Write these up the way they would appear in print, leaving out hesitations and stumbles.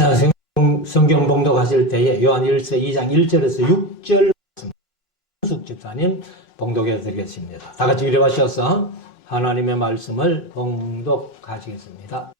자, 성경 봉독하실 때에 요한일서 2장 1절에서 6절 한숙 집사님 봉독해 드리겠습니다. 다 같이 일어나셔서 하나님의 말씀을 봉독하시겠습니다.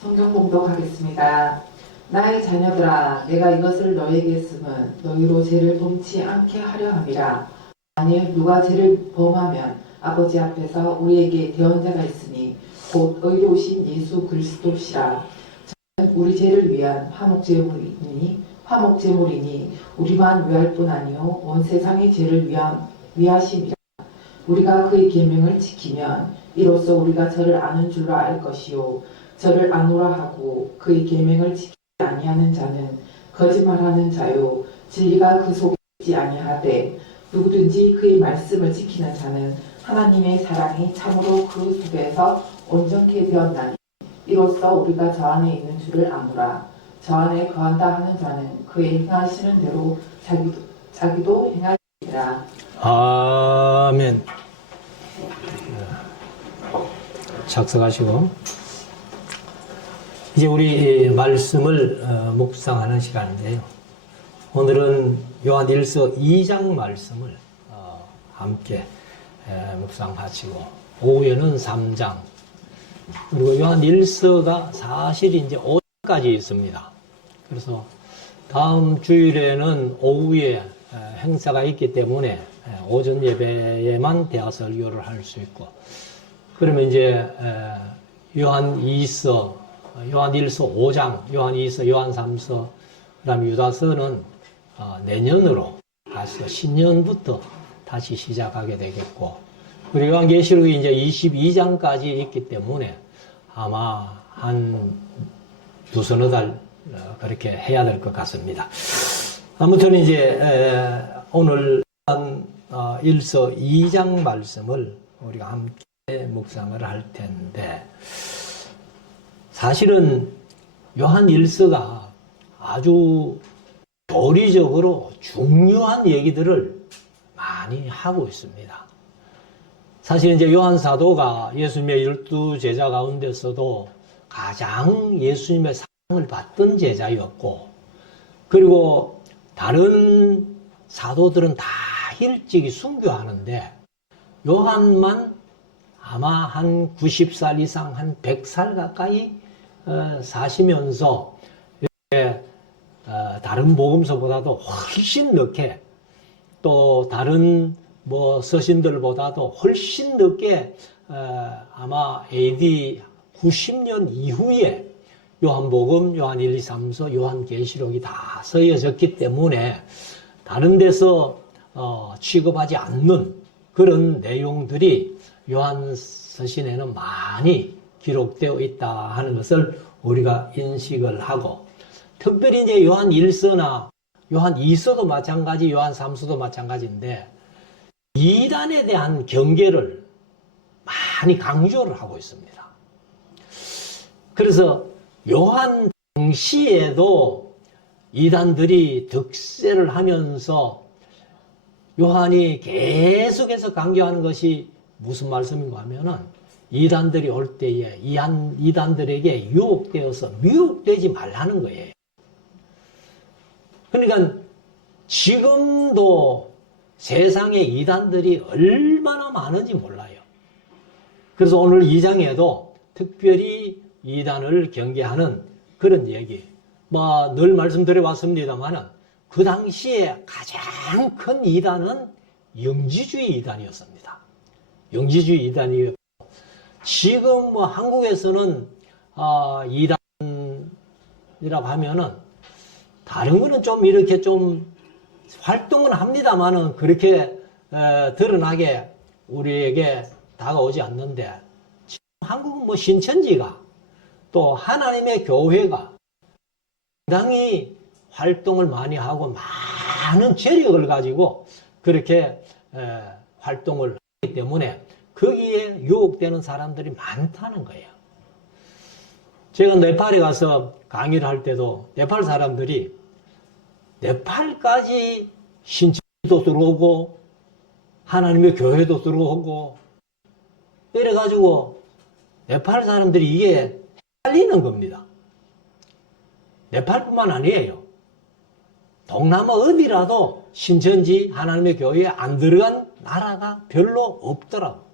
성경 봉독하겠습니다. 나의 자녀들아, 내가 이것을 너에게 쓰면 너희로 죄를 범치 않게 하려 함이라. 만일 누가 죄를 범하면 아버지 앞에서 우리에게 대언자가 있으니 곧 의로우신 예수 그리스도시라. 저는 우리 죄를 위한 화목제물이니 우리만 위할 뿐 아니요 온 세상의 죄를 위하심이라. 우리가 그의 계명을 지키면 이로써 우리가 저를 아는 줄로 알 것이요 저를 아노라 하고 그의 계명을 지키지 아니하는 자는 거짓말하는 자요 진리가 그 속에 있지 아니하되 누구든지 그의 말씀을 지키는 자는 하나님의 사랑이 참으로 그 속에서 온전케 되었나니 이로써 우리가 저 안에 있는 줄을 아노라. 저 안에 거한다 하는 자는 그의 행하시는 대로 자기도 행하리라. 아멘. 작성하시고 이제 우리 말씀을 묵상하는 시간인데요. 오늘은 요한일서 2장 말씀을 함께 묵상하시고 오후에는 3장 그리고 요한일서가 사실 이제 5장까지 있습니다. 그래서 다음 주일에는 오후에 행사가 있기 때문에 오전 예배에만 대화 설교를 할 수 있고 그러면 이제 요한일서 5장, 요한2서, 요한3서, 그 다음에 유다서는 내년으로 다시 신년부터 다시 시작하게 되겠고, 그리고 요한계시록이 이제 22장까지 있기 때문에 아마 한 두서너 달 그렇게 해야 될 것 같습니다. 아무튼 이제 오늘 일서 2장 말씀을 우리가 함께 묵상을 할 텐데, 사실은 요한일서가 아주 교리적으로 중요한 얘기들을 많이 하고 있습니다. 사실 이제 요한 사도가 예수님의 12제자 가운데서도 가장 예수님의 사랑을 받던 제자였고, 그리고 다른 사도들은 다 일찍이 순교하는데 요한만 아마 한 90살 이상, 한 100살 가까이 사시면서 다른 복음서보다도 훨씬 늦게 또 다른 서신들보다도 훨씬 늦게 아마 AD 90년 이후에 요한복음, 요한 1, 2, 3서, 요한계시록이 다 쓰여졌기 때문에 다른 데서 취급하지 않는 그런 내용들이 요한 서신에는 많이 기록되어 있다 하는 것을 우리가 인식을 하고, 특별히 이제 요한 1서나 요한 2서도 마찬가지, 요한 3서도 마찬가지인데 이단에 대한 경계를 많이 강조를 하고 있습니다. 그래서 요한 당시에도 이단들이 득세를 하면서 요한이 계속해서 강조하는 것이 무슨 말씀인가 하면은 이단들이 올 때에 이단들에게 유혹되어서 미혹되지 말라는 거예요. 그러니까 지금도 세상에 이단들이 얼마나 많은지 몰라요. 그래서 오늘 2장에도 특별히 이단을 경계하는 그런 얘기, 늘 말씀드려 왔습니다만은 그 당시에 가장 큰 이단은 영지주의 이단이었습니다. 영지주의 이단이었고, 지금 한국에서는 이단이라고 하면은 다른 거는 좀 이렇게 좀 활동은 합니다만은 그렇게 드러나게 우리에게 다가오지 않는데, 지금 한국은 신천지가 또 하나님의 교회가 상당히 활동을 많이 하고 많은 재력을 가지고 그렇게 활동을 하기 때문에 거기에 유혹되는 사람들이 많다는 거예요. 제가 네팔에 가서 강의를 할 때도 네팔 사람들이 네팔까지 신천지도 들어오고 하나님의 교회도 들어오고 이래가지고 네팔 사람들이 이게 헷갈리는 겁니다. 네팔뿐만 아니에요. 동남아 어디라도 신천지 하나님의 교회에 안 들어간 나라가 별로 없더라고.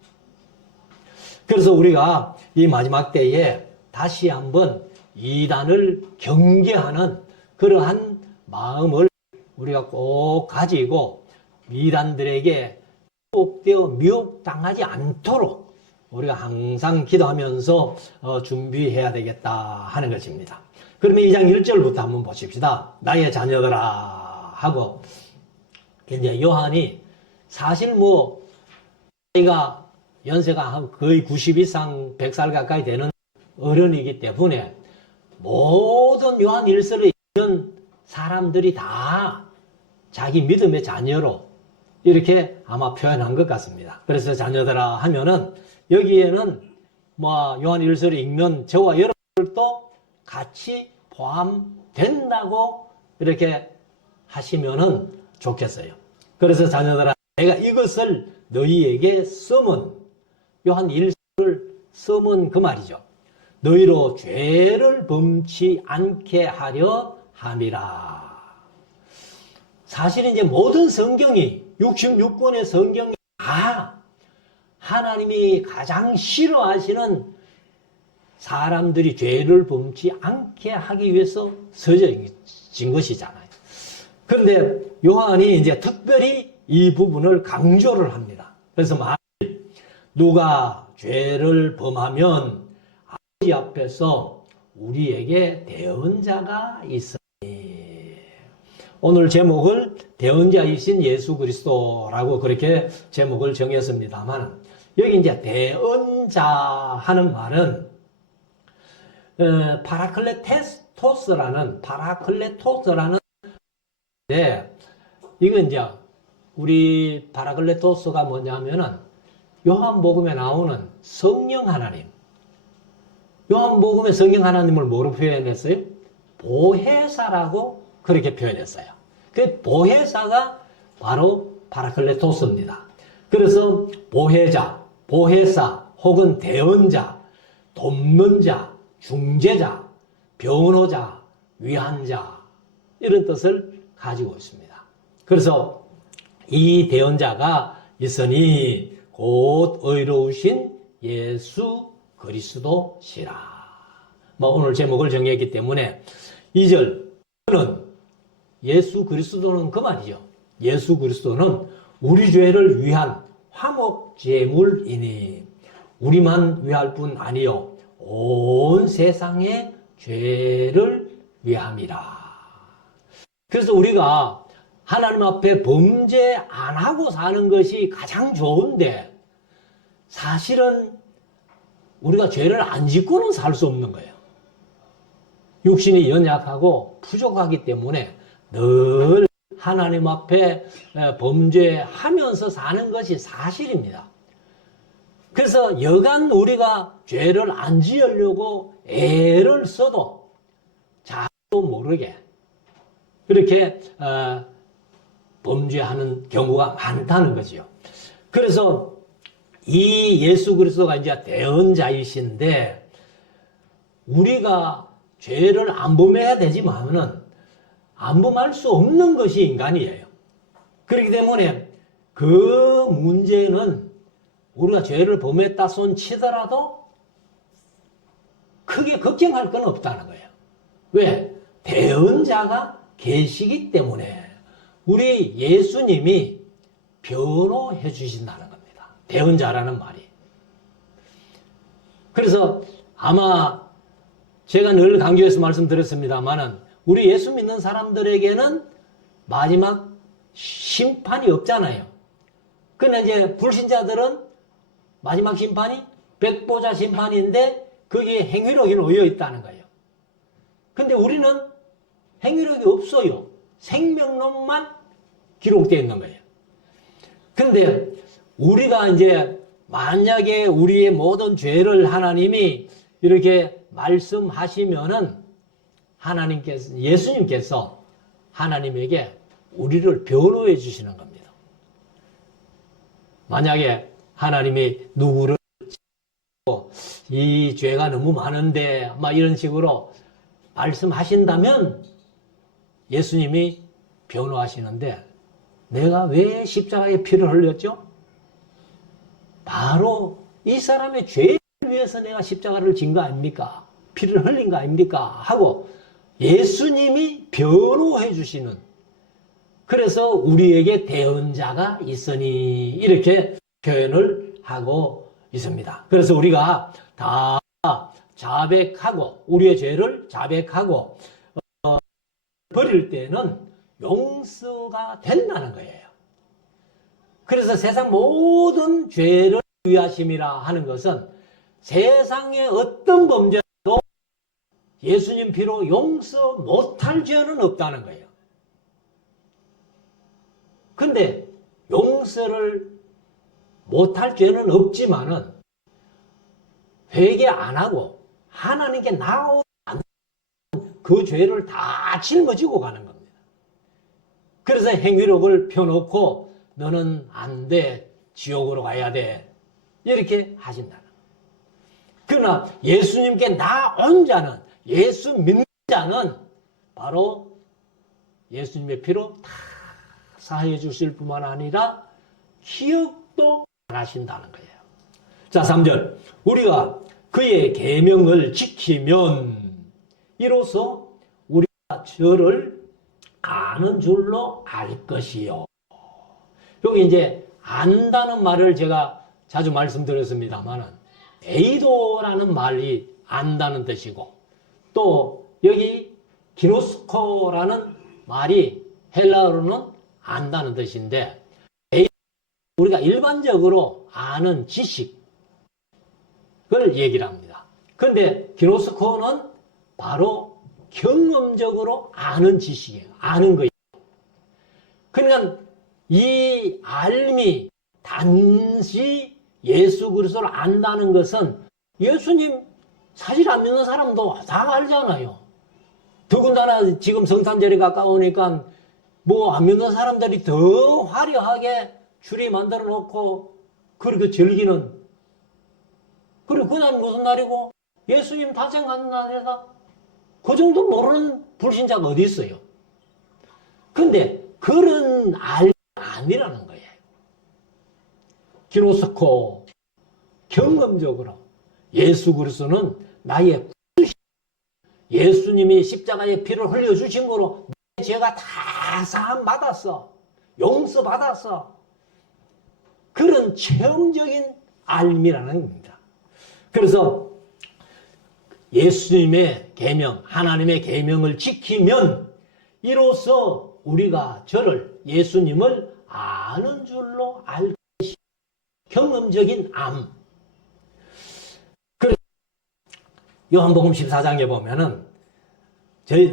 그래서 우리가 이 마지막 때에 다시 한번 이단을 경계하는 그러한 마음을 우리가 꼭 가지고 이단들에게 미혹당하지 않도록 우리가 항상 기도하면서 준비해야 되겠다 하는 것입니다. 그러면 2장 1절부터 한번 보십시다. 나의 자녀들아 하고 이제 요한이 사실 뭐 나이가 연세가 거의 90 이상 100살 가까이 되는 어른이기 때문에 모든 요한 1서를 읽는 사람들이 다 자기 믿음의 자녀로 이렇게 아마 표현한 것 같습니다. 그래서 자녀들아 하면은 여기에는 뭐 요한 1서를 읽는 저와 여러분들도 같이 포함된다고 이렇게 하시면은 좋겠어요. 그래서 자녀들아 내가 이것을 너희에게 써문 요한 1서를 써문 그 말이죠. 너희로 죄를 범치 않게 하려 함이라. 사실 이제 모든 성경이 66권의 성경이 다 하나님이 가장 싫어하시는 사람들이 죄를 범치 않게 하기 위해서 써진 것이잖아요. 그런데 요한이 이제 특별히 이 부분을 강조를 합니다. 그래서 만일 누가 죄를 범하면 아버지 앞에서 우리에게 대언자가 있으니 오늘 제목을 대언자이신 예수 그리스도라고 그렇게 제목을 정했습니다만 여기 이제 대언자 하는 말은 파라클레토스라는 이거 이제 우리 파라클레토스가 뭐냐면은 요한복음에 나오는 성령 하나님. 요한복음의 성령 하나님을 뭐로 표현했어요? 보혜사라고 그렇게 표현했어요. 그 보혜사가 바로 파라클레토스입니다. 그래서 보혜자, 보혜사 혹은 대언자, 돕는 자, 중재자, 변호자, 위한자 이런 뜻을 가지고 있습니다. 그래서 이 대언자가 있으니 곧 의로우신 예수 그리스도시라. 뭐 오늘 제목을 정했기 때문에 2절은 예수 그리스도는 그 말이죠. 예수 그리스도는 우리 죄를 위한 화목 제물이니 우리만 위할 뿐 아니요 온 세상의 죄를 위함이라. 그래서 우리가 하나님 앞에 범죄 안 하고 사는 것이 가장 좋은데 사실은 우리가 죄를 안 짓고는 살 수 없는 거예요. 육신이 연약하고 부족하기 때문에 늘 하나님 앞에 범죄하면서 사는 것이 사실입니다. 그래서 여간 우리가 죄를 안 지으려고 애를 써도 자도 모르게 그렇게 범죄하는 경우가 많다는 거죠. 그래서 이 예수 그리스도가 이제 대언자이신데 우리가 죄를 안 범해야 되지만은 안 범할 수 없는 것이 인간이에요. 그렇기 때문에 그 문제는 우리가 죄를 범했다 손 치더라도 크게 걱정할 건 없다는 거예요. 왜? 대언자가 계시기 때문에 우리 예수님이 변호해 주신다는 겁니다. 대언자라는 말이. 그래서 아마 제가 늘 강조해서 말씀드렸습니다만은 우리 예수 믿는 사람들에게는 마지막 심판이 없잖아요. 근데 이제 불신자들은 마지막 심판이 백보자 심판인데 거기에 행위록이 놓여 있다는 거예요. 근데 우리는 행위록이 없어요. 생명론만 기록되어 있는 거예요. 근데 우리가 이제 만약에 우리의 모든 죄를 하나님이 이렇게 말씀하시면은 하나님께서, 예수님께서 하나님에게 우리를 변호해 주시는 겁니다. 만약에 하나님이 누구를 이 죄가 너무 많은데 막 이런 식으로 말씀하신다면 예수님이 변호하시는데 내가 왜 십자가에 피를 흘렸죠? 바로 이 사람의 죄를 위해서 내가 십자가를 진 거 아닙니까? 피를 흘린 거 아닙니까? 하고 예수님이 변호해 주시는, 그래서 우리에게 대언자가 있으니 이렇게 표현을 하고 있습니다. 그래서 우리가 다 자백하고 우리의 죄를 자백하고 버릴 때는 용서가 된다는 거예요. 그래서 세상 모든 죄를 위하심이라 하는 것은 세상의 어떤 범죄도 예수님 피로 용서 못할 죄는 없다는 거예요. 근데 용서를 못할 죄는 없지만은 회개 안 하고 하나님께 나오지 않는 그 죄를 다 짊어지고 가는 겁니다. 그래서 행위록을 펴놓고 너는 안 돼, 지옥으로 가야 돼, 이렇게 하신다는 거예요. 그러나 예수님께 나온 자는, 예수 믿는 자는 바로 예수님의 피로 다 사해 주실 뿐만 아니라 기억도 안 하신다는 거예요. 자, 3절. 우리가 그의 계명을 지키면 이로써 우리가 저를 아는 줄로 알 것이요. 여기 이제 안다는 말을 제가 자주 말씀드렸습니다만은 에이도라는 말이 안다는 뜻이고, 또 여기 기노스코라는 말이 헬라어로는 안다는 뜻인데, 우리가 일반적으로 아는 지식을 얘기를 합니다. 그런데 기노스코는 바로 경험적으로 아는 지식이에요. 아는 거예요. 그러니까 이 알미, 단지 예수 그리스도를 안다는 것은 예수님 사실 안 믿는 사람도 다 알잖아요. 더군다나 지금 성탄절이 가까우니까 뭐 안 믿는 사람들이 더 화려하게 줄이 만들어 놓고 그렇게 즐기는, 그리고 그날 무슨 날이고 예수님 탄생하는 날이다, 그 정도 모르는 불신자가 어디 있어요. 근데 그런 알 아니라는 거예요. 기노스코, 경험적으로 예수 그리스도는 나의 구주시오, 예수님이 십자가에 피를 흘려주심으로 내 죄가 다 사함 받았어, 용서 받았어, 그런 체험적인 알미라는 겁니다. 그래서 예수님의 계명, 하나님의 계명을 지키면 이로써 우리가 저를, 예수님을 아는 줄로 알 것이, 경험적인 암. 그래서 요한복음 14장에 보면은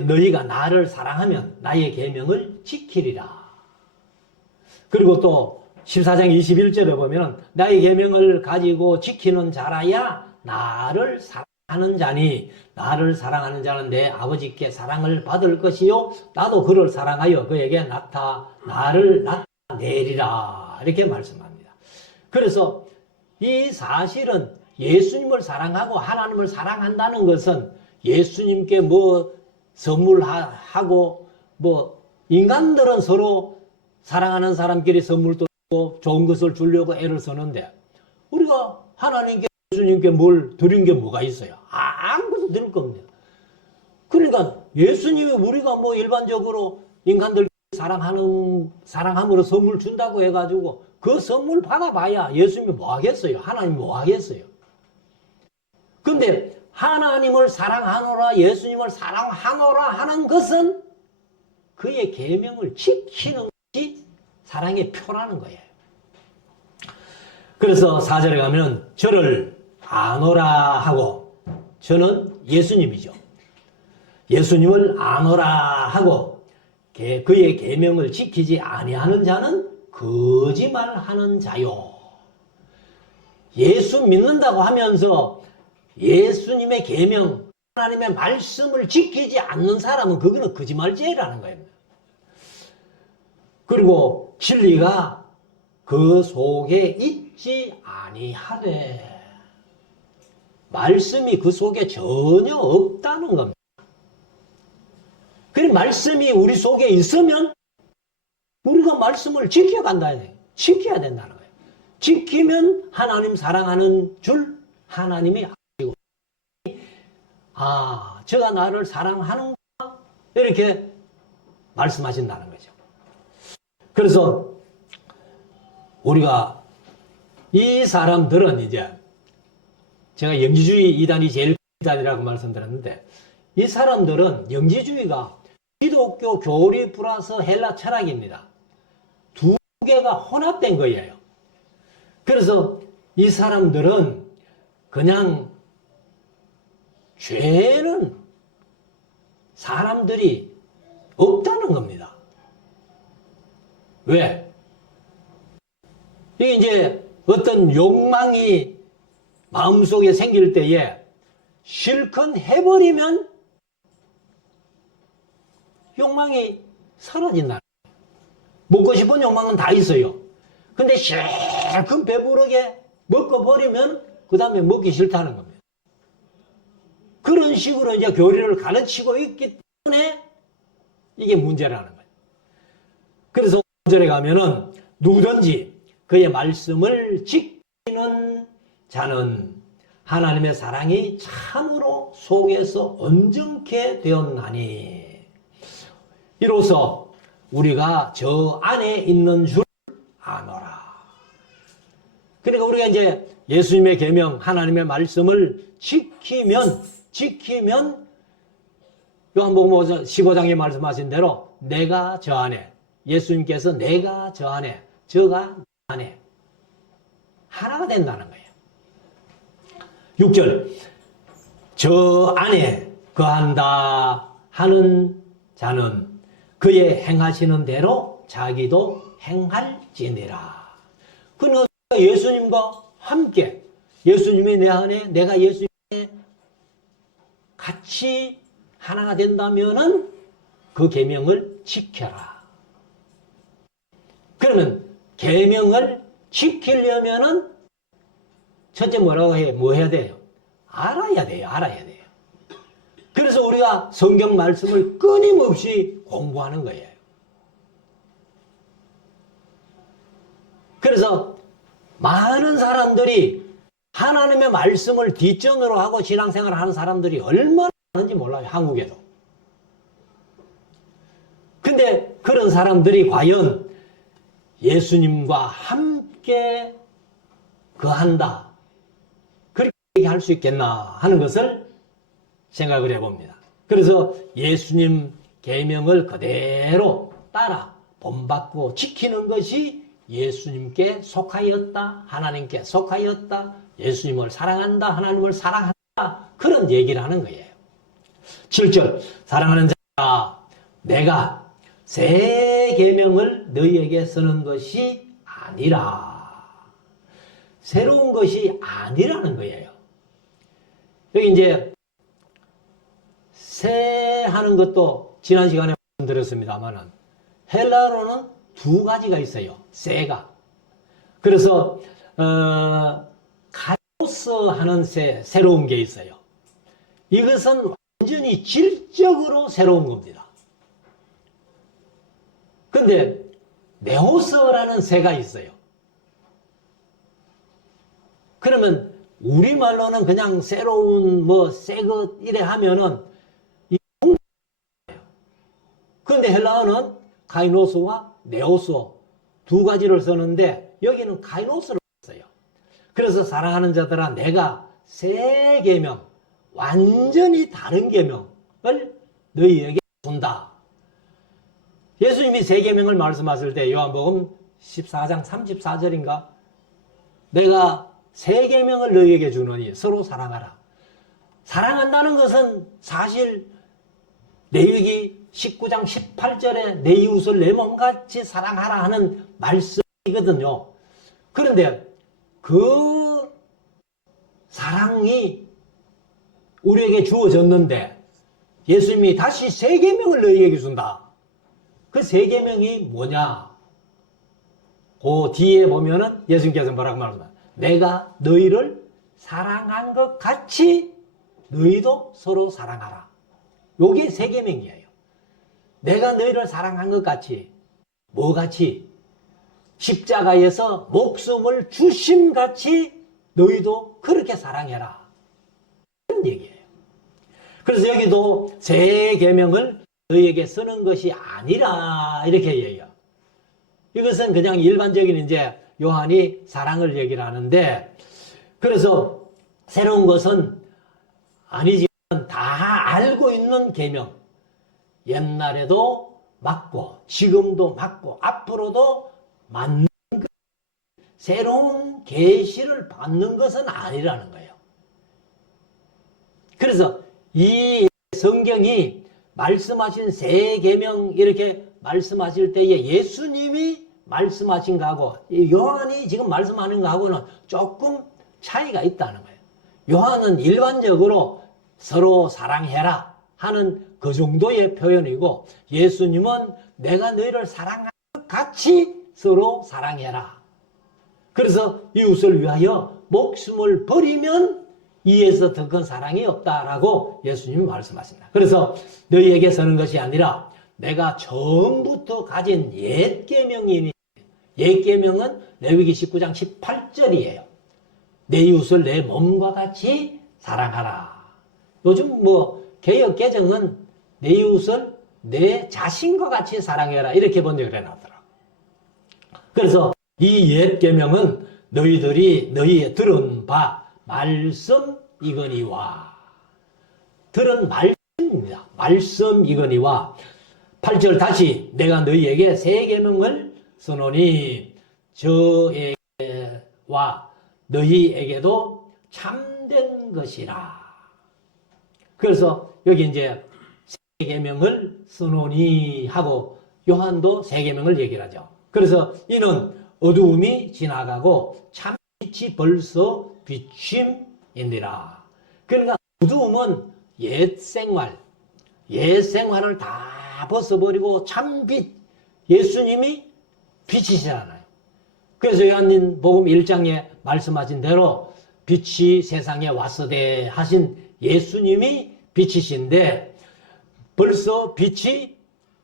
너희가 나를 사랑하면 나의 계명을 지키리라. 그리고 또 14장 21절에 보면은 나의 계명을 가지고 지키는 자라야 나를 사랑하는 자니, 나를 사랑하는 자는 내 아버지께 사랑을 받을 것이요 나도 그를 사랑하여 그에게 나를 나타내리라, 이렇게 말씀합니다. 그래서 이 사실은 예수님을 사랑하고 하나님을 사랑한다는 것은 예수님께 뭐 선물하고, 뭐 인간들은 서로 사랑하는 사람끼리 선물도 주고 좋은 것을 주려고 애를 쓰는데 우리가 하나님께, 예수님께 뭘 드린 게 뭐가 있어요? 아무것도 드릴 겁니다. 그러니까 예수님이 우리가 뭐 일반적으로 인간들 사랑함으로 선물 준다고 해가지고 그 선물 받아봐야 예수님이 뭐 하겠어요? 하나님이 뭐 하겠어요? 근데 하나님을 사랑하노라, 예수님을 사랑하노라 하는 것은 그의 계명을 지키는 것이 사랑의 표라는 거예요. 그래서 4절에 가면 저를 아노라 하고, 저는 예수님이죠. 예수님을 아노라 하고 그의 계명을 지키지 아니하는 자는 거짓말하는 자요. 예수 믿는다고 하면서 예수님의 계명, 하나님의 말씀을 지키지 않는 사람은 그거는 거짓말죄라는 거예요. 그리고 진리가 그 속에 있지 아니하되. 말씀이 그 속에 전혀 없다는 겁니다. 그 말씀이 우리 속에 있으면 우리가 말씀을 지켜간다. 지켜야 된다는 거예요. 지키면 하나님 사랑하는 줄 하나님이 아시고, 아, 저가 나를 사랑하는구나, 이렇게 말씀하신다는 거죠. 그래서 우리가 이 사람들은 이제, 제가 영지주의 이단이 제일 큰 이단이라고 말씀드렸는데, 이 사람들은 영지주의가 기독교 교리 플러스 헬라 철학입니다. 두 개가 혼합된 거예요. 그래서 이 사람들은 그냥 죄는 사람들이 없다는 겁니다. 왜? 이게 이제 어떤 욕망이 마음속에 생길 때에 실컷 해버리면 욕망이 사라진다. 먹고 싶은 욕망은 다 있어요. 근데 실컷 배부르게 먹어버리면 그 다음에 먹기 싫다는 겁니다. 그런 식으로 이제 교리를 가르치고 있기 때문에 이게 문제라는 거예요. 그래서 5절에 가면은 누구든지 그의 말씀을 지키는 자는 하나님의 사랑이 참으로 속에서 온전케 되었나니, 이로써 우리가 저 안에 있는 줄 아노라. 그러니까 우리가 이제 예수님의 계명, 하나님의 말씀을 지키면 요한복음 15장에 말씀하신 대로 내가 저 안에, 예수님께서 내가 저 안에, 저가 안에 하나가 된다는 거예요. 6절, 저 안에 거한다 하는 자는 그의 행하시는 대로 자기도 행할지니라. 그는 예수님과 함께, 예수님이 내 안에, 내가 예수님에 같이 하나가 된다면은 그 계명을 지켜라. 그러면 계명을 지키려면은 첫째 뭐라고 해? 뭐 해야 돼요? 알아야 돼요. 그래서 우리가 성경 말씀을 끊임없이 공부하는 거예요. 그래서 많은 사람들이 하나님의 말씀을 뒷전으로 하고 신앙생활을 하는 사람들이 얼마나 많은지 몰라요, 한국에도. 근데 그런 사람들이 과연 예수님과 함께 거한다, 그렇게 얘기할 수 있겠나 하는 것을 생각을 해봅니다. 그래서 예수님 계명을 그대로 따라 본받고 지키는 것이 예수님께 속하였다, 하나님께 속하였다, 예수님을 사랑한다, 하나님을 사랑한다, 그런 얘기를 하는 거예요. 7절, 사랑하는 자들아, 내가 새 계명을 너희에게 쓰는 것이 아니라. 새로운 것이 아니라는 거예요. 여기 이제 새 하는 것도 지난 시간에 말씀드렸습니다만은 헬라어로는 두 가지가 있어요. 새가. 그래서 카이로스 하는 새로운 게 있어요. 이것은 완전히 질적으로 새로운 겁니다. 근데 네오스라는 새가 있어요. 그러면 우리말로는 그냥 새로운 새 것 이래 하면은 그런데 헬라어는 카이노스와 네오스 두 가지를 쓰는데 여기는 카이노스를 써요. 그래서 사랑하는 자들아, 내가 새 계명, 완전히 다른 계명을 너희에게 준다. 예수님이 새 계명을 말씀하실 때 요한복음 14장 34절인가? 내가 새 계명을 너희에게 주노니 서로 사랑하라. 사랑한다는 것은 사실 레위기 19장 18절에 내 이웃을 내 몸같이 사랑하라 하는 말씀이거든요. 그런데 그 사랑이 우리에게 주어졌는데 예수님이 다시 새 계명을 너희에게 준다. 그 새 계명이 뭐냐? 그 뒤에 보면은 예수님께서 뭐라고 말씀하세요? 내가 너희를 사랑한 것 같이 너희도 서로 사랑하라. 요게 세 계명이에요. 내가 너희를 사랑한 것 같이, 뭐 같이? 십자가에서 목숨을 주심 같이 너희도 그렇게 사랑해라. 그런 얘기예요. 그래서 여기도 새 계명을 너희에게 쓰는 것이 아니라 이렇게 얘기해요. 이것은 그냥 일반적인 이제 요한이 사랑을 얘기를 하는데, 그래서 새로운 것은 아니지만 다 알고 있는 계명, 옛날에도 맞고 지금도 맞고 앞으로도 맞는 새로운 계시를 받는 것은 아니라는 거예요. 그래서 이 성경이 말씀하신 새 계명 이렇게 말씀하실 때에 예수님이 말씀하신 거하고 요한이 지금 말씀하는 거하고는 조금 차이가 있다는 거예요. 요한은 일반적으로 서로 사랑해라 하는 그 정도의 표현이고, 예수님은 내가 너희를 사랑하는 것 같이 서로 사랑해라. 그래서 이웃을 위하여 목숨을 버리면 이에서 더 큰 사랑이 없다라고 예수님이 말씀하십니다. 그래서 너희에게 서는 것이 아니라 내가 처음부터 가진 옛 계명이니, 옛 계명은 레위기 19장 18절이에요. 내 이웃을 내 몸과 같이 사랑하라. 요즘 뭐 개역 개정은 내 이웃을 내 자신과 같이 사랑해라 이렇게 번역을 해놨더라고. 그래서 이 옛 계명은 너희들이 너희의 들은 바 말씀이거니와, 들은 말씀입니다. 말씀이거니와 8절 다시 내가 너희에게 새 계명을 쓰노니 저에게와 너희에게도 참된 것이라. 그래서 여기 이제 새 계명을 쓰노니 하고 요한도 새 계명을 얘기를 하죠. 그래서 이는 어두움이 지나가고 참 빛이 벌써 비침이니라. 그러니까 어두움은 옛 생활을 다 벗어버리고 참빛, 예수님이 빛이시잖아요. 그래서 요한복음 1장에 말씀하신 대로 빛이 세상에 왔으되 하신 예수님이 빛이신데 벌써 빛이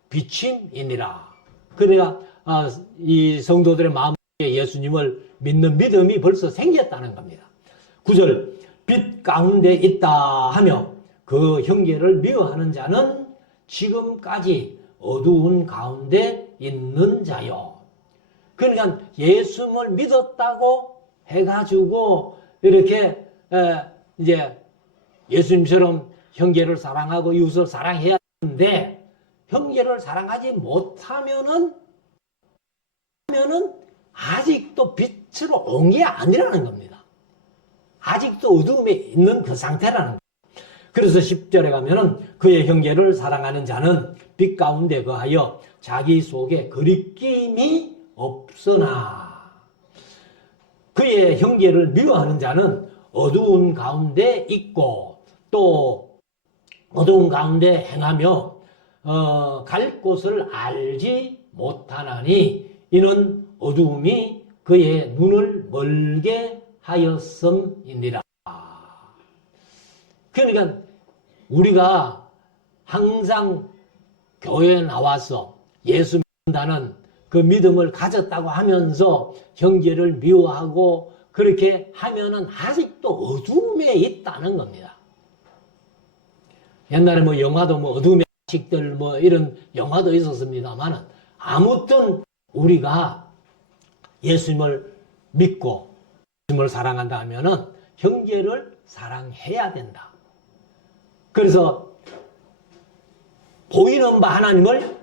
비침이니라. 그러니까 이 성도들의 마음에 예수님을 믿는 믿음이 벌써 생겼다는 겁니다. 9절 빛 가운데 있다 하며 그 형제를 미워하는 자는 지금까지 어두운 가운데 있는 자요. 그러니까 예수님을 믿었다고 해가지고 이렇게 이제 예수님처럼 형제를 사랑하고 이웃을 사랑해야 하는데, 형제를 사랑하지 못하면은 아직도 빛으로 온 게 아니라는 겁니다. 아직도 어두움에 있는 그 상태라는 거예요. 그래서 10절에 가면은 그의 형제를 사랑하는 자는 빛 가운데 거하여 자기 속에 거리낌이 없으나 그의 형제를 미워하는 자는 어두운 가운데 있고 또 어두운 가운데 행하며 갈 곳을 알지 못하나니 이는 어두움이 그의 눈을 멀게 하였음이니라. 그러니까 우리가 항상 교회에 나와서 예수 믿는다는 그 믿음을 가졌다고 하면서 형제를 미워하고 그렇게 하면은 아직도 어두움에 있다는 겁니다. 옛날에 뭐 영화도 뭐 어둠의 자식들 뭐 이런 영화도 있었습니다만은, 아무튼 우리가 예수님을 믿고 예수님을 사랑한다 하면은 형제를 사랑해야 된다. 그래서 보이는 바 하나님을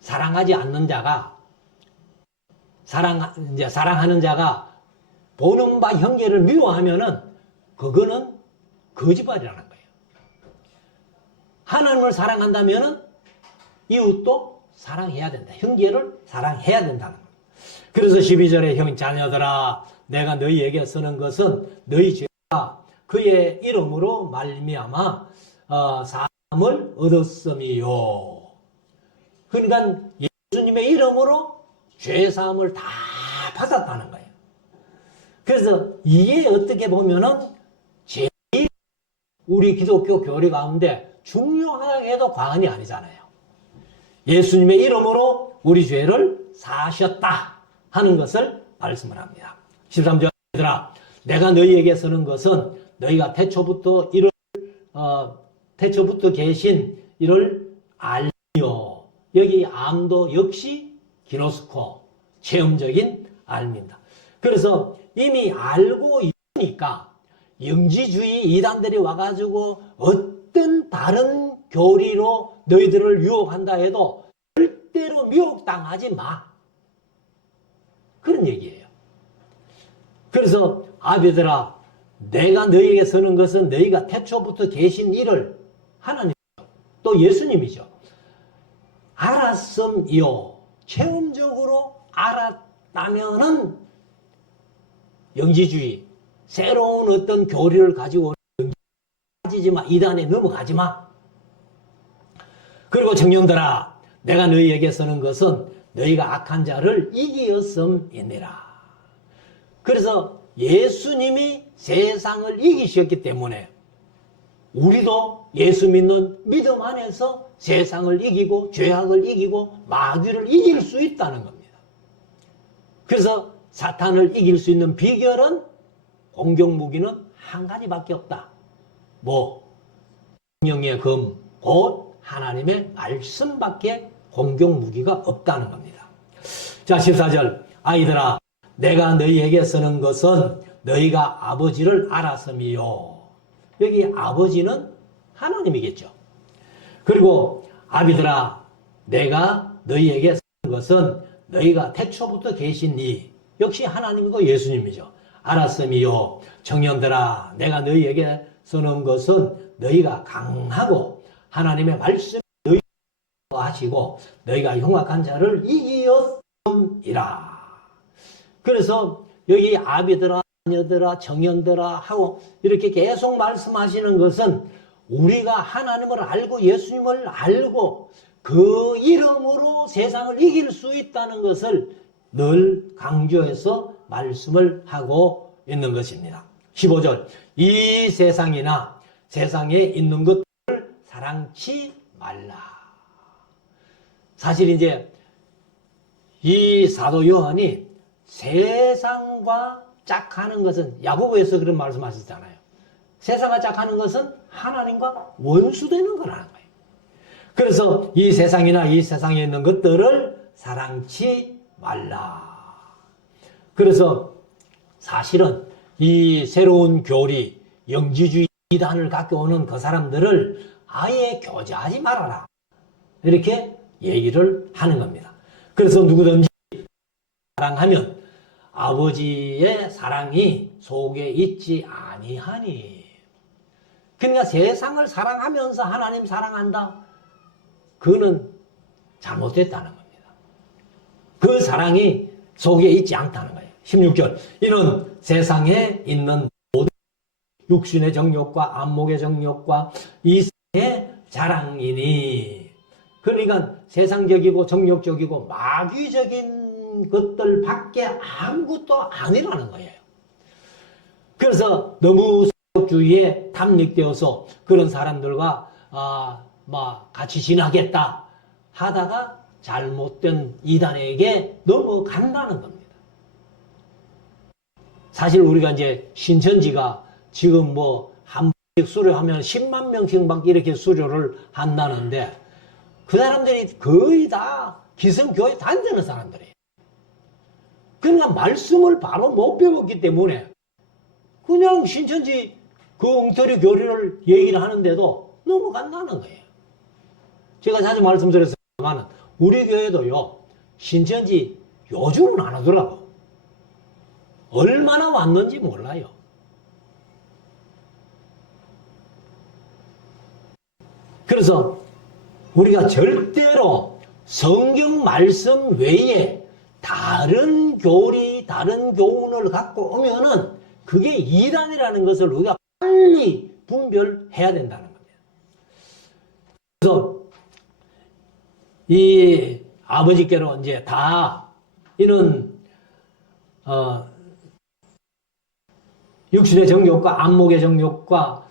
사랑하지 않는 자가 사랑하는 자가 보는 바 형제를 미워하면은 그거는 거짓말이라는 거예요. 하나님을 사랑한다면은 이웃도 사랑해야 된다. 형제를 사랑해야 된다는 거예요. 그래서 12절에 형 자녀들아 내가 너희에게 쓰는 것은 너희 죄가 그의 이름으로 말미암아 사함을 얻었음이요. 그러니까 예수님의 이름으로 죄사함을 다 받았다는 거예요. 그래서 이게 어떻게 보면은 제일 우리 기독교 교리 가운데 중요하다고 해도 과언이 아니잖아요. 예수님의 이름으로 우리 죄를 사하셨다 하는 것을 말씀을 합니다. 13절 얘들아 내가 너희에게 쓰는 것은 너희가 태초부터 계신 이를 알며 여기 암도 역시 기노스코 체험적인 알입니다. 그래서 이미 알고 있으니까 영지주의 이단들이 와가지고 어떤 다른 교리로 너희들을 유혹한다 해도 절대로 미혹당하지 마. 그런 얘기예요. 그래서 아비들아 내가 너희에게 쓰는 것은 너희가 태초부터 계신 이를 하나님 또 예수님이죠. 알았음이요. 체험적으로 알았다면은 영지주의 새로운 어떤 교리를 가지고 빠지지 마. 이단에 넘어가지 마. 그리고 청년들아 내가 너희에게 쓰는 것은 너희가 악한 자를 이기었음이니라. 그래서 예수님이 세상을 이기셨기 때문에 우리도 예수 믿는 믿음 안에서 세상을 이기고 죄악을 이기고 마귀를 이길 수 있다는 겁니다. 그래서 사탄을 이길 수 있는 비결은 공격무기는 한 가지밖에 없다. 성령의 검, 곧 하나님의 말씀밖에 공격무기가 없다는 겁니다. 자, 14절 아이들아 내가 너희에게 쓰는 것은 너희가 아버지를 알았음이요. 여기 아버지는 하나님이겠죠. 그리고 아비들아 내가 너희에게 쓰는 것은 너희가 태초부터 계신 이 역시 하나님이고 예수님이죠. 알았음이요. 청년들아 내가 너희에게 쓰는 것은 너희가 강하고 하나님의 말씀이 너희가 하시고 너희가 흉악한 자를 이기었음이라. 그래서 여기 아비들아 자녀들아 청년들아 하고 이렇게 계속 말씀하시는 것은 우리가 하나님을 알고 예수님을 알고 그 이름으로 세상을 이길 수 있다는 것을 늘 강조해서 말씀을 하고 있는 것입니다. 15절 이 세상이나 세상에 있는 것들을 사랑치 말라. 사실 이제 이 사도 요한이 세상과 짝하는 것은 야고보에서 그런 말씀하셨잖아요. 세상과 짝하는 것은 하나님과 원수되는 거라는 거예요. 그래서 이 세상이나 이 세상에 있는 것들을 사랑치 말라. 그래서 사실은 이 새로운 교리, 영지주의 이단을 갖고 오는 그 사람들을 아예 교제하지 말아라. 이렇게 얘기를 하는 겁니다. 그래서 누구든지 사랑하면 아버지의 사랑이 속에 있지 아니하니. 그러니까 세상을 사랑하면서 하나님 사랑한다. 그거는 잘못됐다는 겁니다. 그 사랑이 속에 있지 않다는 거예요. 16절 이는 세상에 있는 모든 육신의 정욕과 안목의 정욕과 이 세상의 자랑이니. 그러니까 세상적이고 정욕적이고 마귀적인 것들밖에 아무것도 아니라는 거예요. 그래서 너무 세속주의에 탐닉되어서 그런 사람들과 같이 지나겠다 하다가 잘못된 이단에게 넘어간다는 겁니다. 사실 우리가 이제 신천지가 지금 한 번씩 수료하면 10만 명씩밖에 이렇게 수료를 한다는데 그 사람들이 거의 다 기성교회 다니는 사람들이에요. 그러니까 말씀을 바로 못 배웠기 때문에 그냥 신천지 그 엉터리 교리를 얘기를 하는데도 넘어간다는 거예요. 제가 자주 말씀드렸지만 우리 교회도요 신천지 요즘은 안 하더라고. 얼마나 왔는지 몰라요. 그래서 우리가 절대로 성경 말씀 외에 다른 교리, 다른 교훈을 갖고 오면은 그게 이단이라는 것을 우리가 빨리 분별해야 된다는 겁니다. 그래서 이 아버지께로 이제 다 이는 육신의 정욕과 안목의 정욕과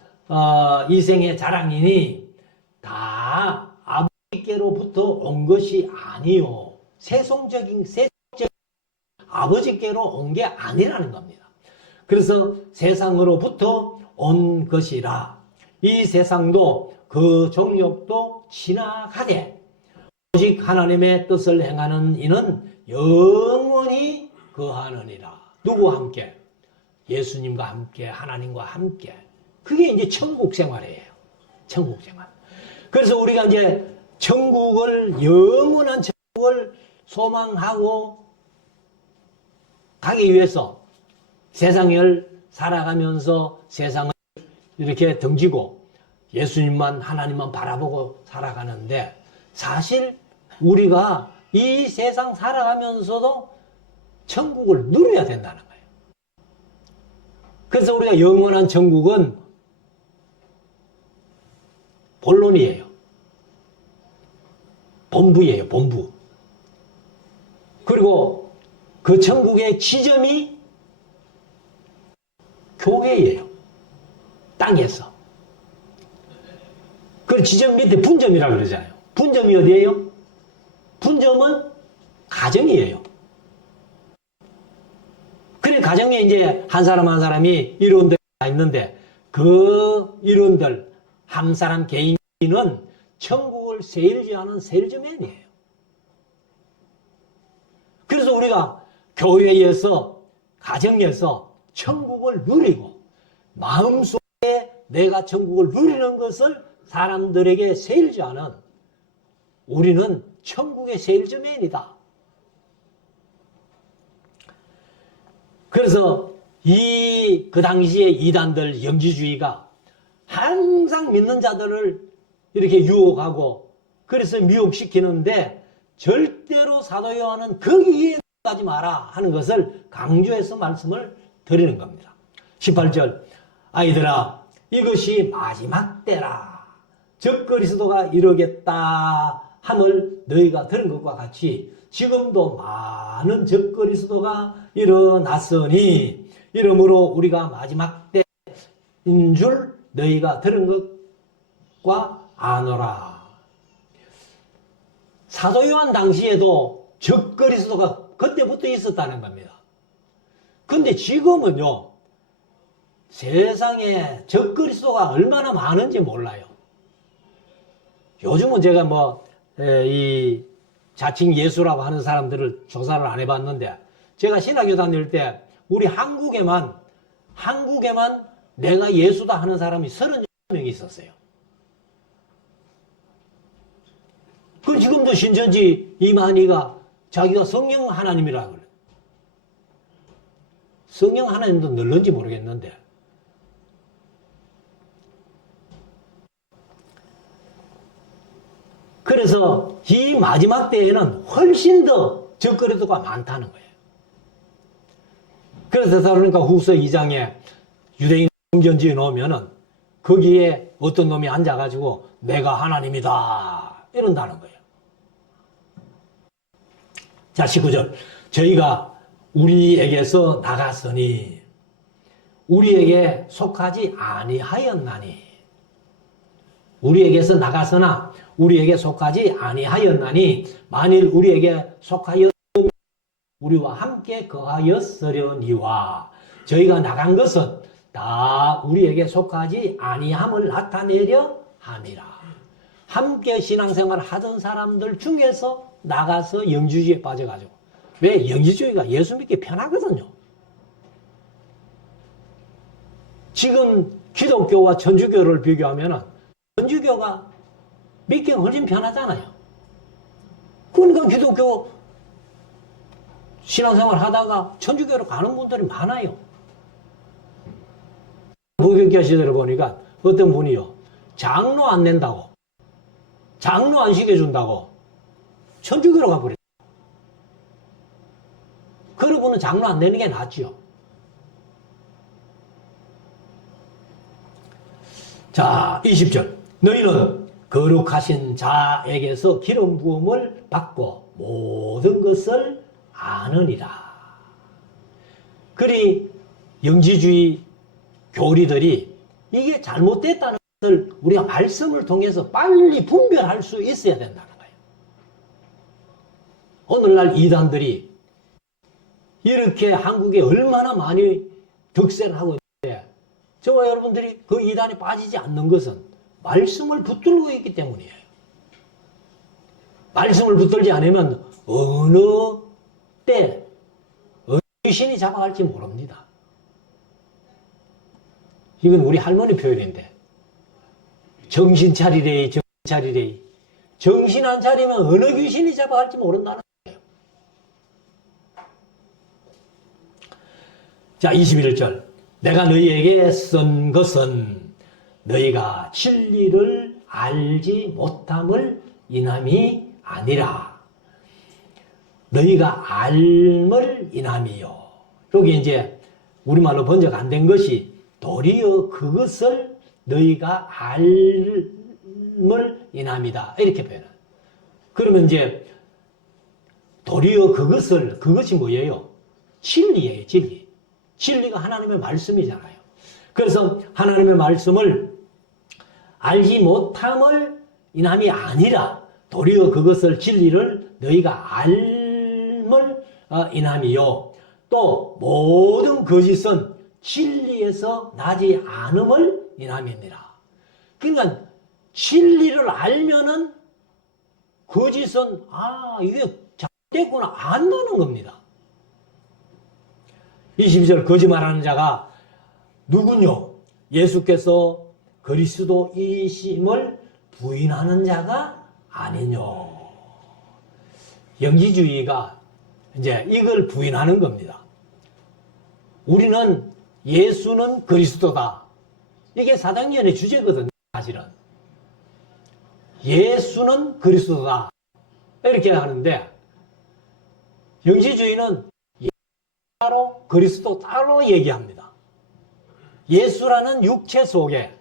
이생의 자랑이니 다 아버지께로부터 온 것이 아니요. 세속적인 아버지께로 온 게 아니라는 겁니다. 그래서 세상으로부터 온 것이라. 이 세상도 그 정욕도 지나가되 오직 하나님의 뜻을 행하는 이는 영원히 거하느니라. 누구와 함께? 예수님과 함께, 하나님과 함께. 그게 이제 천국 생활이에요. 천국 생활. 그래서 우리가 이제 영원한 천국을 소망하고 가기 위해서 세상을 살아가면서 세상을 이렇게 등지고 예수님만, 하나님만 바라보고 살아가는데 사실 우리가 이 세상 살아가면서도 천국을 누려야 된다는 거예요. 그래서 우리가 영원한 천국은 본론이에요. 본부예요, 본부. 그리고 그 천국의 지점이 교회예요. 땅에서. 그 지점 밑에 분점이라고 그러잖아요. 분점이 어디예요? 분점은 가정이에요. 그래, 가정에 이제 한 사람 한 사람이 일원들이 있는데 그 일원들 한 사람 개인은 천국을 세일지하는 세일즈맨이에요. 그래서 우리가 교회에서, 가정에서 천국을 누리고 마음속에 내가 천국을 누리는 것을 사람들에게 세일즈하는 우리는 천국의 세일즈맨이다. 그래서 그 당시에 이단들, 영지주의가 항상 믿는 자들을 이렇게 유혹하고 그래서 미혹시키는데 절대로 사도 요한은 거기에 가지 마라 하는 것을 강조해서 말씀을 드리는 겁니다. 18절, 아이들아 이것이 마지막 때라. 적 그리스도가 이르겠다 함을 너희가 들은 것과 같이 지금도 많은 적 그리스도가 일어났으니 이러므로 우리가 마지막 때인 줄 너희가 들은 것과 아노라. 사도 요한 당시에도 적 그리스도가 그때부터 있었다는 겁니다. 근데 지금은요, 세상에 적 그리스도가 얼마나 많은지 몰라요. 요즘은 제가 이 자칭 예수라고 하는 사람들을 조사를 안 해봤는데, 제가 신학교 다닐 때 우리 한국에만 내가 예수다 하는 사람이 30명이 있었어요. 그 지금도 신천지 이만희가 자기가 성령 하나님이라고 그래요. 성령 하나님도 늘는지 모르겠는데. 그래서 이 마지막 때에는 훨씬 더 적그리스도가 많다는 거예요. 그래서 데살로니가 후서 2장에 유대인 성전지에 놓으면은 거기에 어떤 놈이 앉아가지고 내가 하나님이다 이런다는 거예요. 자, 19절. 저희가 우리에게서 나갔으니 우리에게 속하지 아니하였나니. 우리에게서 나가서나 우리에게 속하지 아니하였나니 만일 우리에게 속하였으면 우리와 함께 거하였으려니와. 저희가 나간 것은 다 우리에게 속하지 아니함을 나타내려 함이라. 함께 신앙생활 하던 사람들 중에서 나가서 영지주의에 빠져가지고. 왜? 영지주의가 예수 믿기 편하거든요. 지금 기독교와 천주교를 비교하면 천주교가 믿기가 훨씬 편하잖아요. 그러니까 기독교 신앙생활 하다가 천주교로 가는 분들이 많아요. 무교계 시대를 보니까 어떤 분이요, 장로 안 낸다고, 장로 안 시켜준다고 천주교로 가버려요. 그러고는 장로 안 내는 게 낫죠. 자, 20절. 너희는 거룩하신 자에게서 기름 부음을 받고 모든 것을 아느니라. 그리 영지주의 교리들이 이게 잘못됐다는 것을 우리가 말씀을 통해서 빨리 분별할 수 있어야 된다는 거예요. 오늘날 이단들이 이렇게 한국에 얼마나 많이 득세를 하고 있는데 저와 여러분들이 그 이단에 빠지지 않는 것은 말씀을 붙들고 있기 때문이에요. 말씀을 붙들지 않으면 어느 때 어느 귀신이 잡아갈지 모릅니다. 이건 우리 할머니 표현인데 정신 차리래, 정신 차리래. 정신 안 차리면 어느 귀신이 잡아갈지 모른다는 거예요. 자, 21절. 내가 너희에게 쓴 것은 너희가 진리를 알지 못함을 인함이 아니라 너희가 알을 인함이요. 여기 이제 우리말로 번역 안 된 것이 도리어 그것을 너희가 알을 인함이다. 이렇게 표현해요. 그러면 이제 도리어 그것이 뭐예요? 진리예요, 진리. 진리가 하나님의 말씀이잖아요. 그래서 하나님의 말씀을 알지 못함을 인함이 아니라 도리어 그것을 진리를 너희가 알을 인함이요. 또 모든 거짓은 진리에서 나지 않음을 인함이니라. 그러니까 진리를 알면은 거짓은 이게 잘못됐구나 안다는 겁니다. 22절 거짓말하는 자가 누군요? 예수께서 그리스도이심을 부인하는 자가 아니뇨. 영지주의가 이제 이걸 부인하는 겁니다. 우리는 예수는 그리스도다. 이게 사도행전의 주제거든요, 사실은. 예수는 그리스도다. 이렇게 하는데, 영지주의는 따로 그리스도 따로 얘기합니다. 예수라는 육체 속에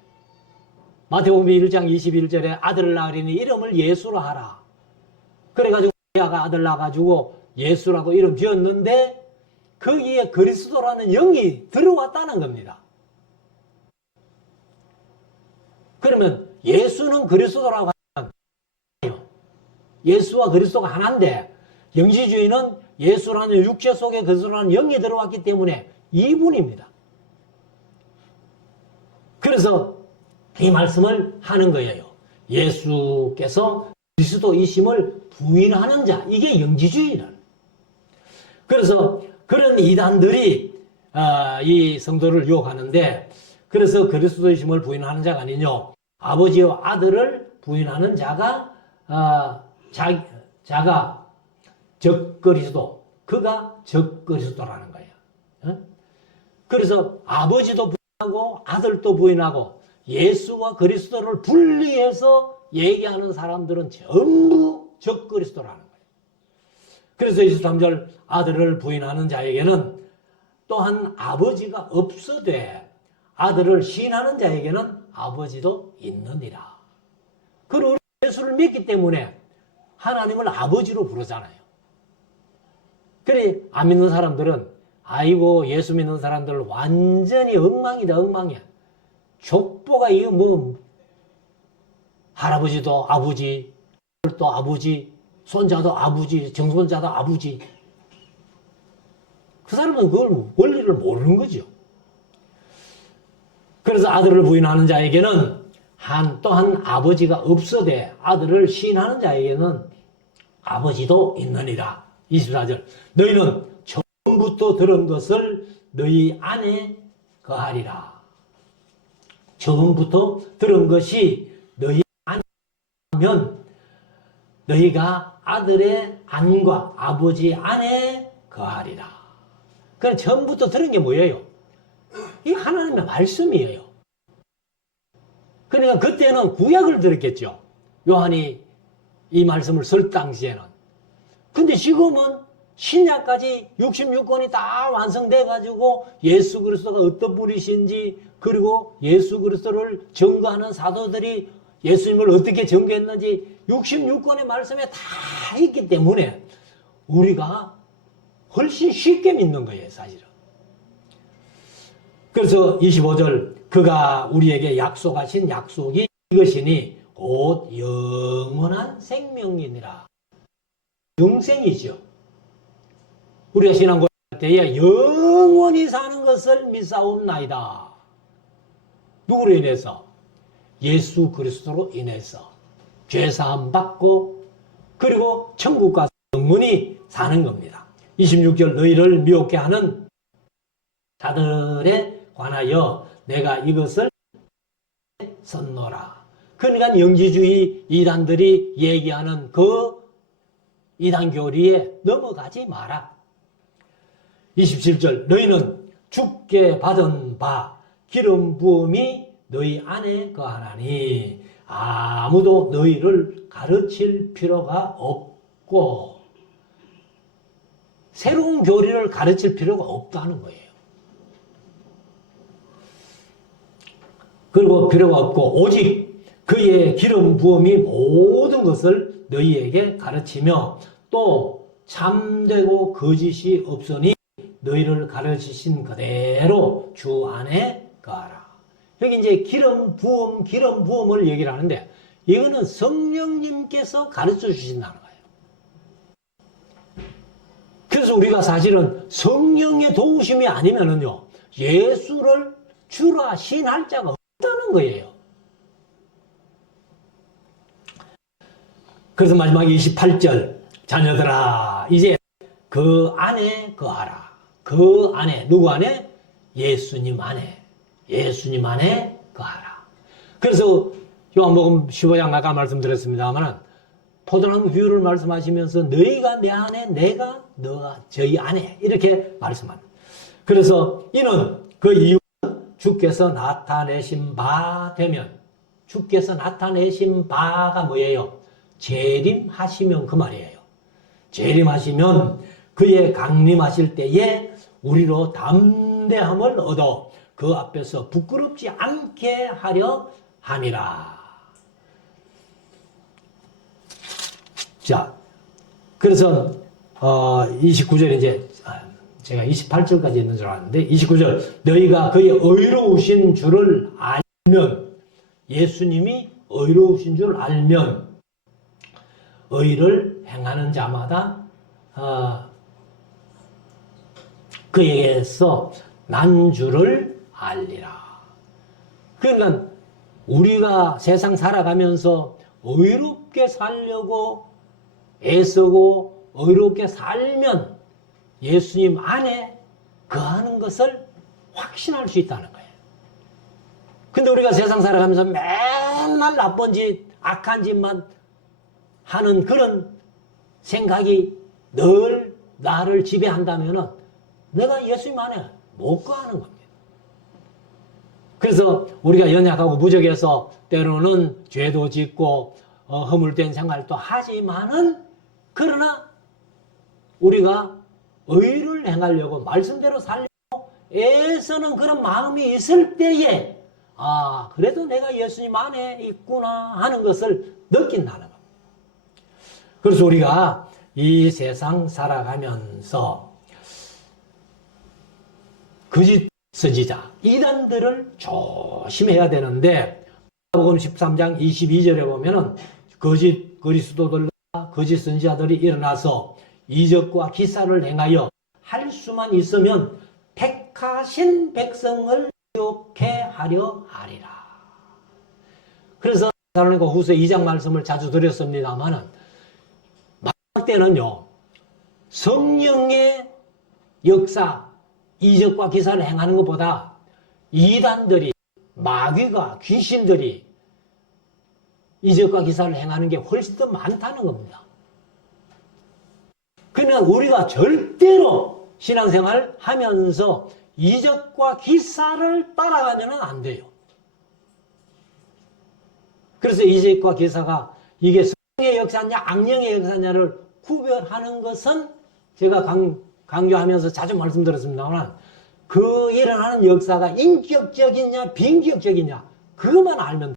마태복음 1장 21절에 아들을 낳으리니 이름을 예수로 하라. 그래가지고 마리아가 아들 낳아가지고 예수라고 이름 지었는데 거기에 그리스도라는 영이 들어왔다는 겁니다. 그러면 예수는 그리스도라고 하면 예수와 그리스도가 하나인데 영지주의는 예수라는 육체 속에 그리스도라는 영이 들어왔기 때문에 이분입니다. 그래서 이 말씀을 하는 거예요. 예수께서 그리스도이심을 부인하는 자, 이게 영지주의는. 그래서 그런 이단들이 이 성도를 유혹하는데, 그래서 그리스도이심을 부인하는 자가 아니뇨. 아버지와 아들을 부인하는 자가 자가 적그리스도, 그가 적그리스도라는 거예요. 그래서 아버지도 부인하고 아들도 부인하고 예수와 그리스도를 분리해서 얘기하는 사람들은 전부 적그리스도라는 거예요. 그래서 23절 아들을 부인하는 자에게는 또한 아버지가 없으되 아들을 시인하는 자에게는 아버지도 있느니라. 그리고 예수를 믿기 때문에 하나님을 아버지로 부르잖아요. 그래 안 믿는 사람들은 아이고 예수 믿는 사람들 완전히 엉망이다, 엉망이야. 족보가 이거 뭐 할아버지도 아버지, 또 아버지, 손자도 아버지, 정손자도 아버지. 그 사람은 그걸 원리를 모르는 거죠. 그래서 아들을 부인하는 자에게는 또한 아버지가 없어되 아들을 시인하는 자에게는 아버지도 있느니라. 24절 너희는 처음부터 들은 것을 너희 안에 거하리라. 처음부터 들은 것이 너희 안에 하면 너희가 아들의 안과 아버지 안에 거하리라. 그럼 처음부터 들은 게 뭐예요? 이 하나님의 말씀이에요. 그러니까 그때는 구약을 들었겠죠. 요한이 이 말씀을 쓸 당시에는. 근데 지금은 신약까지 66권이 다 완성돼가지고 예수 그리스도가 어떤 분이신지, 그리고 예수 그리스도를 증거하는 사도들이 예수님을 어떻게 증거했는지 66권의 말씀에 다 있기 때문에 우리가 훨씬 쉽게 믿는 거예요, 사실은. 그래서 25절, 그가 우리에게 약속하신 약속이 이것이니 곧 영원한 생명이니라. 영생이죠. 우리가 신앙고할 때에 영원히 사는 것을 믿사옵나이다. 누구로 인해서? 예수 그리스도로 인해서 죄사함 받고 그리고 천국 가서 영원히 사는 겁니다. 26절, 너희를 미혹게 하는 자들에 관하여 내가 이것을 선노라. 그러니까 영지주의 이단들이 얘기하는 그 이단 교리에 넘어가지 마라. 27절, 너희는 주께 받은 바 기름 부음이 너희 안에 거하나니 아무도 너희를 가르칠 필요가 없고, 새로운 교리를 가르칠 필요가 없다는 거예요. 그리고 필요가 없고 오직 그의 기름 부음이 모든 것을 너희에게 가르치며 또 참되고 거짓이 없으니 너희를 가르치신 그대로 주 안에 거하라. 여기 이제 기름 부음을 얘기를 하는데, 이거는 성령님께서 가르쳐 주신다는 거예요. 그래서 우리가 사실은 성령의 도우심이 아니면은요, 예수를 주라 신할 자가 없다는 거예요. 그래서 마지막에 28절, 자녀들아 이제 그 안에 거하라. 그 안에, 누구 안에? 예수님 안에. 예수님 안에 거하라. 그래서 요한복음 15장 아까 말씀드렸습니다만 포도나무 비유를 말씀하시면서 너희가 내 안에, 내가 너가 저희 안에, 이렇게 말씀합니다. 그래서 이는 그 이유는 주께서 나타내신 바 되면, 주께서 나타내신 바가 뭐예요? 재림하시면 그 말이에요. 재림하시면 그의 강림하실 때에 우리로 담대함을 얻어 그 앞에서 부끄럽지 않게 하려 함이라. 자, 그래서 29절 이제 제가 28절까지 있는 줄 알았는데 29절, 너희가 그의 의로우신 줄을 알면, 예수님이 의로우신 줄 알면 의를 행하는 자마다 그에게서 난 줄을 알리라. 그러니까 우리가 세상 살아가면서 의롭게 살려고 애쓰고 의롭게 살면 예수님 안에 거하는 것을 확신할 수 있다는 거예요. 근데 우리가 세상 살아가면서 맨날 나쁜 짓, 악한 짓만 하는 그런 생각이 늘 나를 지배한다면 내가 예수님 안에 못 거하는 겁니다. 그래서 우리가 연약하고 무적해서 때로는 죄도 짓고 허물된 생활도 하지만은, 그러나 우리가 의를 행하려고 말씀대로 살려고 애쓰는 그런 마음이 있을 때에 그래도 내가 예수님 안에 있구나 하는 것을 느낀다는 겁니다. 그래서 우리가 이 세상 살아가면서 거짓 선지자, 이단들을 조심해야 되는데, 마가복음 13장 22절에 보면은 거짓 그리스도들과 거짓 선지자들이 일어나서 이적과 기사를 행하여 할 수만 있으면 택하신 백성을 미혹해 하려 하리라. 그래서 데살로니가 후서 2장 말씀을 자주 드렸습니다만은, 마지막 때는요, 성령의 역사, 이적과 기사를 행하는 것보다 이단들이, 마귀가, 귀신들이 이적과 기사를 행하는 게 훨씬 더 많다는 겁니다. 그러니까 우리가 절대로 신앙생활을 하면서 이적과 기사를 따라가면 안 돼요. 그래서 이적과 기사가 이게 성령의 역사냐 악령의 역사냐를 구별하는 것은 제가 강조하면서 자주 말씀드렸습니다만, 그 일어나는 역사가 인격적이냐 비인격적이냐 그것만 알면 돼요.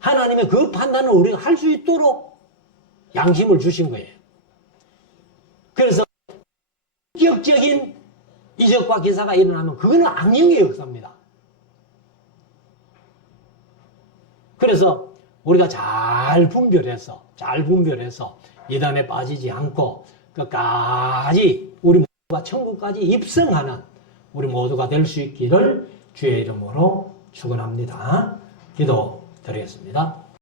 하나님의 그 판단을 우리가 할 수 있도록 양심을 주신 거예요. 그래서 본격적인 이적과 기사가 일어나면 그거는 악령의 역사입니다. 그래서 우리가 잘 분별해서 이단에 빠지지 않고 끝까지 우리 모두가 천국까지 입성하는 우리 모두가 될 수 있기를 주의 이름으로 축원합니다. 기도 드리겠습니다.